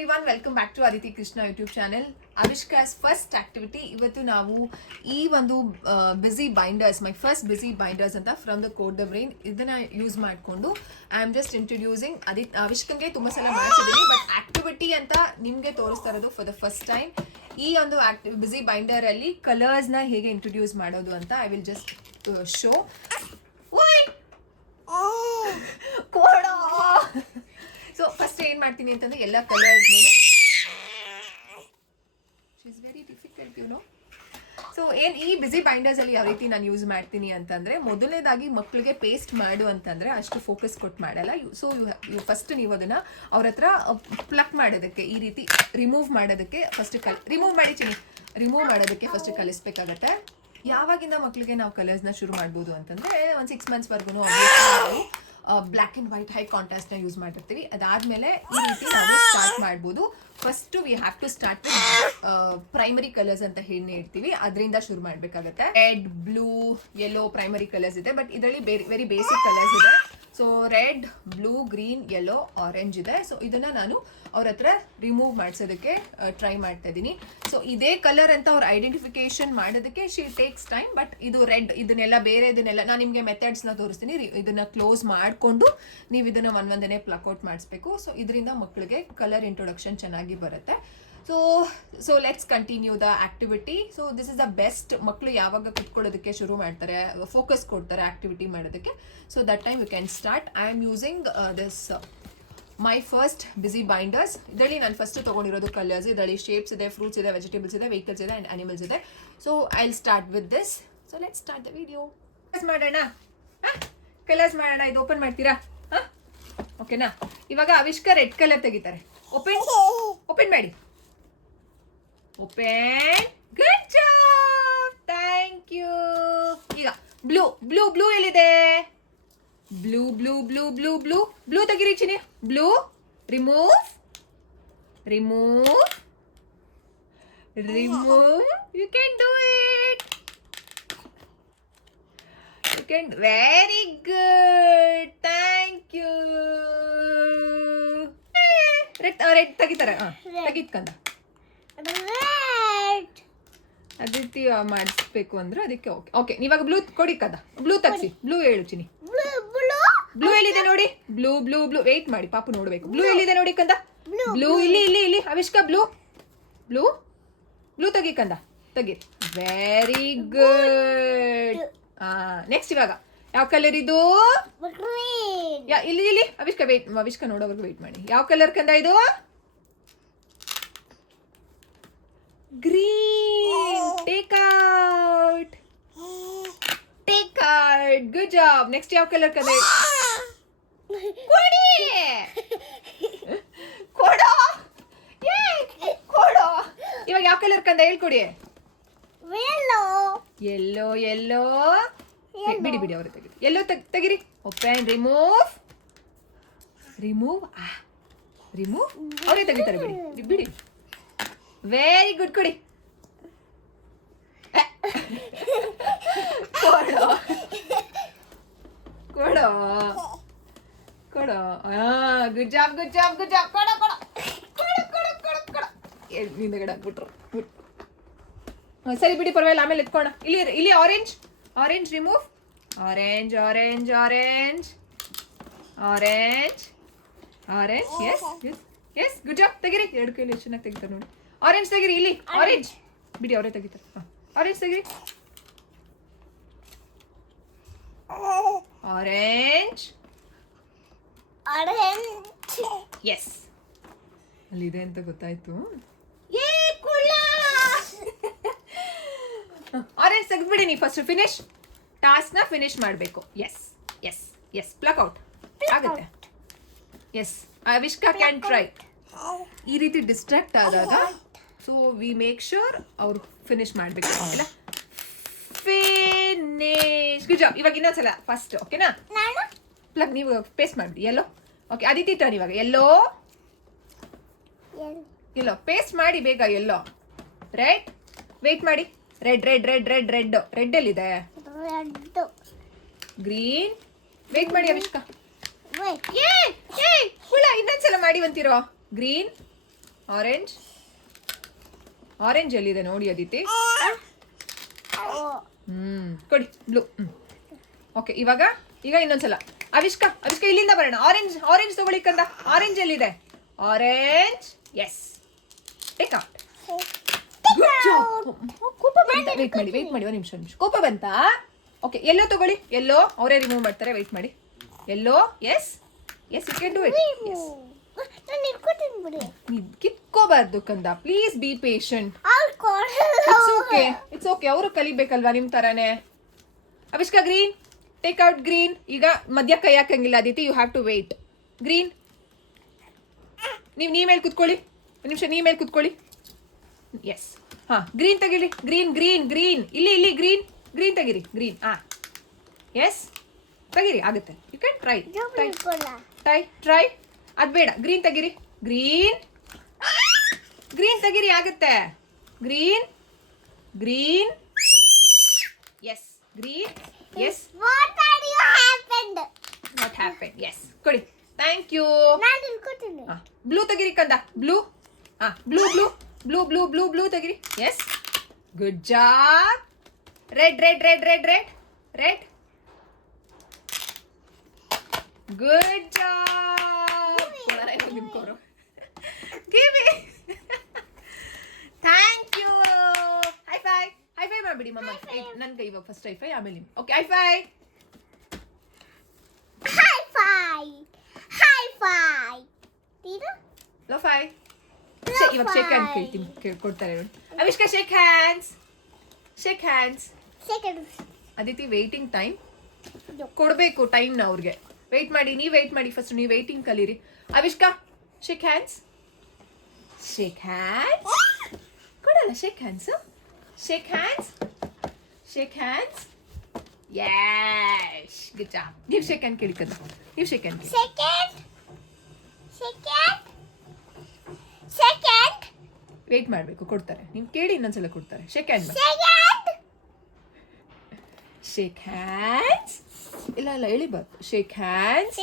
everyone, welcome back to Aditi Krishna YouTube channel. Avishka's first activity ಇವತ್ತು ನಾವು ಈ ಒಂದು busy binders, my first busy binders ಅಂತ from the Code the Brain ಇದನ್ನ use ಮಾಡಿಕೊಂಡು I am just introducing ಅವಿಷ್ಕನ್ಗೆ ತುಂಬಾ ಸಲ ಮಾಡಿಸಿದೀನಿ ಬಟ್ ಆಕ್ಟಿವಿಟಿ ಅಂತ ನಿಮಗೆ ತೋರಿಸ್ತಾ ಇರೋದು for the first time. ಈ ಒಂದು busy binder ಅಲ್ಲಿ ಕಲರ್ಸ್ ನ ಹೇಗೆ ಇಂಟ್ರೊಡ್ಯೂಸ್ ಮಾಡೋದು ಅಂತ I will just show. So first ಏನು ಮಾಡ್ತೀನಿ ಅಂತಂದ್ರೆ ಎಲ್ಲ ಕಲರ್ಸ್ ಮೇಲೆ is very difficult you know. So ಏನು ಈ ಬಿಸಿ ಬೈಂಡರ್ಸಲ್ಲಿ ಯಾವ ರೀತಿ ನಾನು ಯೂಸ್ ಮಾಡ್ತೀನಿ ಅಂತಂದರೆ, ಮೊದಲನೇದಾಗಿ ಮಕ್ಕಳಿಗೆ ಪೇಸ್ಟ್ ಮಾಡು ಅಂತಂದರೆ ಅಷ್ಟು ಫೋಕಸ್ ಕೊಟ್ಟು ಮಾಡಲ್ಲ. ಸೊ ಫಸ್ಟ್ ನೀವು ಅದನ್ನು ಅವ್ರ ಹತ್ರ ಪ್ಲಕ್ ಮಾಡೋದಕ್ಕೆ, ಈ ರೀತಿ ರಿಮೂವ್ ಮಾಡೋದಕ್ಕೆ ಫಸ್ಟ್ ರಿಮೂವ್ ಮಾಡೋದಕ್ಕೆ ಫಸ್ಟ್ ಕಲಿಸ್ಬೇಕಾಗತ್ತೆ. ಯಾವಾಗಿಂದ ಮಕ್ಕಳಿಗೆ ನಾವು ಕಲರ್ಸ್ನ ಶುರು ಮಾಡ್ಬೋದು ಅಂತಂದರೆ ಒಂದು 6 monthsವರೆಗೂ ನಾವು ಬ್ಲ್ಯಾಕ್ ಆ್ಯಂಡ್ ವೈಟ್ ಹೈ ಕಾಂಟ್ರಾಸ್ಟ್ನ ಯೂಸ್ ಮಾಡಿರ್ತೀವಿ. ಅದಾದಮೇಲೆ ಈ ರೀತಿ ನಾವು ಸ್ಟಾರ್ಟ್ ಮಾಡ್ಬೋದು. First we have to start with primary colours ಅಂತ ಹೇಳಿ ಇಡ್ತೀವಿ, ಅದರಿಂದ ಶುರು ಮಾಡಬೇಕಾಗತ್ತೆ. Red, blue, yellow primary colours ಇದೆ, ಬಟ್ ಇದರಲ್ಲಿ ವೆರಿ ಬೇಸಿಕ್ ಕಲರ್ಸ್ ಇದೆ. So red, blue, green, yellow, orange ಇದೆ. ಸೊ ಇದನ್ನ ನಾನು ಅವ್ರ ಹತ್ರ ರಿಮೂವ್ ಮಾಡಿಸೋದಕ್ಕೆ ಟ್ರೈ ಮಾಡ್ತಾ ಇದ್ದೀನಿ. ಸೊ ಇದೇ ಕಲರ್ ಅಂತ ಅವ್ರ ಐಡೆಂಟಿಫಿಕೇಶನ್ ಮಾಡೋದಕ್ಕೆ ಶಿ ಟೇಕ್ಸ್ ಟೈಮ್. ಬಟ್ ಇದು ರೆಡ್, ಇದನ್ನೆಲ್ಲ ನಾನು ನಿಮಗೆ ಮೆಥಡ್ಸ್ನ ತೋರಿಸ್ತೀನಿ. ಇದನ್ನ ಕ್ಲೋಸ್ ಮಾಡಿಕೊಂಡು ನೀವು ಇದನ್ನ ಒಂದೊಂದನೇ ಪ್ಲಕ್ಔಟ್ ಮಾಡಿಸ್ಬೇಕು. ಸೊ ಇದರಿಂದ ಮಕ್ಕಳಿಗೆ ಕಲರ್ ಇಂಟ್ರೊಡಕ್ಷನ್ ಚೆನ್ನಾಗಿ ಬರುತ್ತೆ. So let's continue the activity. So this is the best. ಮಕ್ಕಳು ಯಾವಾಗ ಕುತ್ಕೊಳ್ಳೋದಕ್ಕೆ ಶುರು ಮಾಡ್ತಾರೆ, ಫೋಕಸ್ ಕೊಡ್ತಾರೆ ಆಕ್ಟಿವಿಟಿ ಮಾಡೋದಕ್ಕೆ. So that time you can start. I am using this my first busy binders. ಇದರಲ್ಲಿ ನಾನು ಫಸ್ಟ್ ತೊಗೊಂಡಿರೋದು ಕಲರ್ಸ್. ಇದರಲ್ಲಿ ಶೇಪ್ಸ್ ಇದೆ, ಫ್ರೂಟ್ಸ್ ಇದೆ, ವೆಜಿಟೇಬಲ್ಸ್ ಇದೆ, ವೆಹಿಕಲ್ಸ್ ಇದೆ ಆ್ಯಂಡ್ ಅನಿಮಲ್ಸ್ ಇದೆ. So I will start with this. So let's start the video. Colours ಮಾಡೋಣ. ಇದು ಓಪನ್ ಮಾಡ್ತೀರಾ? ಹಾಂ, ಓಕೆನಾ? ಇವಾಗ ಅವಿಷ್ಕ ರೆಡ್ ಕಲರ್ ತೆಗಿತಾರೆ. ಓಪನ್ ಮಾಡಿ. Open. Good job, thank you. ಈಗ ಬ್ಲೂ ಎಲ್ಲಿದೆ? ಬ್ಲೂ ತೆಗಿರಿ ಚಿನಿ. Blue remove. You can do it. Very good, thank you. Red ತೆಗಿತಾರೆ. ತೆಗಿತ್ಕಂದ ಅದಿತಿ ಮಾಡಿಸ್ಬೇಕು ಅಂದ್ರೆ ಅದಕ್ಕೆ ಓಕೆ. ನೀವಾಗ ಬ್ಲೂ ಕೊಡಿ ಕದ. ಬ್ಲೂ ತೆಗ್ಸಿ. ಬ್ಲೂ ಹೇಳು ಚಿನಿ. ಬ್ಲೂ ಎಲ್ಲಿದೆ ನೋಡಿ? ಬ್ಲೂ ವೇಟ್ ಮಾಡಿ, ಪಾಪು ನೋಡ್ಬೇಕು. ಬ್ಲೂ ಎಲ್ಲಿದೆ ನೋಡಿ ಕಂದ? ಬ್ಲೂ ಇಲ್ಲಿ ಅವಿಷ್ಕ ಬ್ಲೂ ತೆಗಿ ಕಂದ, ತೆಗಿ. Very good. ನೆಕ್ಸ್ಟ್ ಇವಾಗ ಯಾವ ಕಲರ್ ಇದು? ಇಲ್ಲಿ ಅವಿಷ್ಕ ನೋಡೋವರೆಗೂ ವೇಟ್ ಮಾಡಿ. ಯಾವ ಕಲರ್ ಕಂದ ಇದು? Green. Take out. Good job. Next ಯಾವ ಕಲರ್ ಕಂದ? ಕೊಡೋ. ಇವಾಗ ಯಾವ ಕಲರ್ ಕಂದ ಹೇಳ್ಕೊಡಿ. ಎಲ್ಲೋ. ಬಿಡಿ ಅವ್ರೆ ತೆಗಿರಿ. ಎಲ್ಲೋ ತೆಗಿರಿ. ಓಪನ್. ರಿಮೂವ್. ಅವರೇ ತೆಗಿತಾರೆ. ಬಿಡಿ. Very good. ಕೊಡಿ. ಕೊಡೋ. Good job. ಕೊಡೋ. ಹಿಂದಗಡೆ ಹಾಕ್ಬಿಟ್ರು. ಸರಿ ಬಿಡಿ, ಪರವಾಗಿಲ್ಲ, ಆಮೇಲೆ ಎತ್ಕೋಣ. ಇಲ್ಲಿ orange remove. Orange. Yes good job. ತೆಗಿರಿ. 2 ಕೈಲಿ ಎಷ್ಟು ಚೆನ್ನಾಗಿ ತೆಗಿತಾರೆ ನೋಡಿ. ಆರೆಂಜ್ ತೆಗಿರಿ. ಇಲ್ಲಿ ಆರೆಂಜ್. ಬಿಡಿ, ಅವರೇ ತೆಗಿತಾರೆ. ಆರೆಂಜ್ ತೆಗಿರಿ. ಆರೆಂಜ್. ಎಸ್, ಅಲ್ಲಿದೆ ಅಂತ ಗೊತ್ತಾಯ್ತು. ಆರೆಂಜ್ ತೆಗೆದ್ಬಿಡಿ. ನೀವು ಫಸ್ಟ್ ಟಾಸ್ಕ್ನ ಫಿನಿಶ್ ಮಾಡಬೇಕು. ಎಸ್ ಪ್ಲಕ್ ಔಟ್ ಆಗುತ್ತೆ. Yes, Avishka can try. ಈ ರೀತಿ ಡಿಸ್ಟ್ರಾಕ್ಟ್ ಆದಾಗ ಸೊ ವಿ ಮೇಕ್ ಶ್ಯೂರ್ ಅವ್ರು ಫಿನಿಶ್ ಮಾಡಬೇಕು. ಫಿನಿಶ್. Good job. ಇವಾಗ ಇನ್ನೊಂದ್ಸಲ ಫಸ್ಟ್, ಓಕೆನಾ? ಪ್ಲಗ್ ನೀವು ಪೇಸ್ಟ್ ಮಾಡಿಬಿಡಿ. ಎಲ್ಲೋ. ಓಕೆ, ಅದಿತಿ ಟರ್ನ್ ಇವಾಗ. ಎಲ್ಲೋ ಪೇಸ್ಟ್ ಮಾಡಿ ಬೇಗ. ಎಲ್ಲೋ. ರೆಡ್. ವೇಟ್ ಮಾಡಿ. ರೆಡ್ ಎಲ್ಲಿದೆ? ಗ್ರೀನ್. ವೇಟ್ ಮಾಡಿ ಅವಿಷ್ಕಾ. ಹುಳ ಇನ್ನೊಂದ್ಸಲ ಮಾಡಿ ಅಂತಿರೋ. ಗ್ರೀನ್. ಆರೆಂಜ್ ಆರೆಂಜ್ ಎಲ್ಲಿದೆ ನೋಡಿ ಅದಿತಿ. ಕೊಡಿ ಬ್ಲೂ. ಓಕೆ ಈಗ ಇನ್ನೊಂದ್ಸಲ ಅವಿಷ್ಕಾ ಇಲ್ಲಿಂದ ಬರೋಣ. ಆರೆಂಜ್ ತಗೊಳ್ಳಿ ಕಂದ. ಆರೆಂಜ್ ಎಲ್ಲಿದೆ? Orange. Yes, take out. Good job. ಕೋಪ ಬಂತ? ವೇಟ್ ಮಾಡಿ ಒಂದು ನಿಮಿಷ. ಕೋಪ ಬಂತಾ? ಓಕೆ, ಎಲ್ಲೋ ತಗೊಳ್ಳಿ. ಎಲ್ಲೋ ಅವರೇ ರಿಮೂವ್ ಮಾಡ್ತಾರೆ. ವೇಟ್ ಮಾಡಿ. Yellow. Yes you can do it. ಕಿತ್ಕೋಬಾರ್ದು ಕಂದ. Please be patient. It's okay. ಅವರು ಕಲಿಬೇಕಲ್ವಾ ನಿಮ್ ತರಾನೇ. Avishka green, take out green. ಈಗ ಮಧ್ಯ ಕೈ ಹಾಕಂಗಿಲ್ಲ Aditi, you have to wait. Green, ನೀವ್ ಮೇಲೆ ಕುತ್ಕೊಳ್ಳಿ. ಒಂದು ನಿಮಿಷ, ನೀವ್ ಮೇಲೆ ಕುತ್ಕೊಳ್ಳಿ. ಎಸ್, ಹಾ, ಗ್ರೀನ್ ತೆಗಿರಿ. ಗ್ರೀನ್ ಇಲ್ಲಿ ಗ್ರೀನ್ ತೆಗಿರಿ. ಗ್ರೀನ್. ಎಸ್, ತೆಗಿರಿ. ಆಗುತ್ತೆ. You can try. ಅದ್ ಬೇಡ, ಗ್ರೀನ್ ತೆಗಿರಿ. ಗ್ರೀನ್ ತೆಗಿರಿ. ಆಗುತ್ತೆ. Green. Yes, green. Yes. What happened? Yes, ಕೊಡಿ. Thank you. ಬ್ಲೂ ತೆಗಿರಿ ಕಂದ. ಬ್ಲೂ ತೆಗಿರಿ. Yes, good job. Red. Good job. ನಿಮ್ಕೋರು. Give me. Thank you. High five ಮಾಡ್ಬಿಡಿ ಮಮ್ಮ. ನನ್ ಕೈ ಇವಾಗ ಫಸ್ಟ್ ಹೈ ಫೈ, ಆಮೇಲೆ ನಿಮ್. Okay, high five. Low five. ಇವಾಗ ಶೇಕ್ ಹ್ಯಾಂಡ್ ಕೊಡ್ತಾರೆ ನೋಡಿ. Avishka shake hands. Aditi waiting time ಕೊಡಬೇಕು. ಟೈಮ್ನ ಅವ್ರಿಗೆ ವೇಟ್ ಮಾಡಿ. ನೀವು ವೇಟ್ ಮಾಡಿ. ಫಸ್ಟ್ ನೀವು ವೇಟಿಂಗ್ ಕಲೀರಿ. Avishka shake hands. ಕೊಡಲ್ಲ shake hands. Yes, good job. ನೀವು ಶೇಕ್ ಹ್ಯಾಂಡ್ ಕೇಳಿ ಕದ. ನೀವು ಶೇಕ್ ಹ್ಯಾಂಡ್ ಕೇಳಿ. ವೇಟ್ ಮಾಡಬೇಕು, ಕೊಡ್ತಾರೆ. ನೀವು ಕೇಳಿ, ಇನ್ನೊಂದ್ಸಲ ಕೊಡ್ತಾರೆ. Shake hands. ಇಲ್ಲ ಎಳಿಬಾರ್ದು. Shake hands.